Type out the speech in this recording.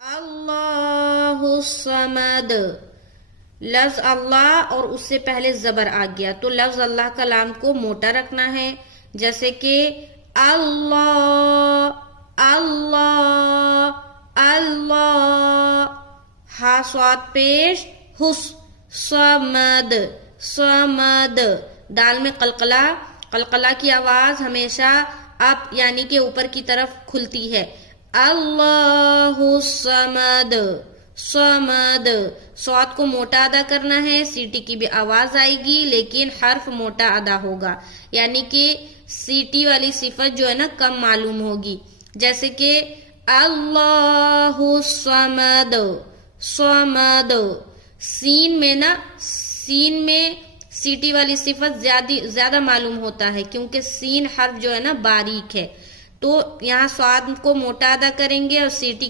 اللہ الصمد. لفظ اللہ اور اس سے پہلے زبر آ گیا تو لفظ اللہ کا لام کو موٹا رکھنا ہے، جیسے کہ اللہ اللہ اللہ. ہا صاد پیش حس صمد صمد. دال میں قلقلہ، قلقلہ کی آواز ہمیشہ اپ یعنی کہ اوپر کی طرف کھلتی ہے. اللہ الصمد صمد. صوت کو موٹا ادا کرنا ہے، سیٹی کی بھی آواز آئے گی لیکن حرف موٹا ادا ہوگا، یعنی کہ سیٹی والی صفت جو ہے نا کم معلوم ہوگی، جیسے کہ اللہ الصمد صمد. سین میں نا، سین میں سیٹی والی صفت زیادہ معلوم ہوتا ہے کیونکہ سین حرف جو ہے نا باریک ہے، تو یہاں صاد کو موٹا ادا کریں گے اور سیٹی کی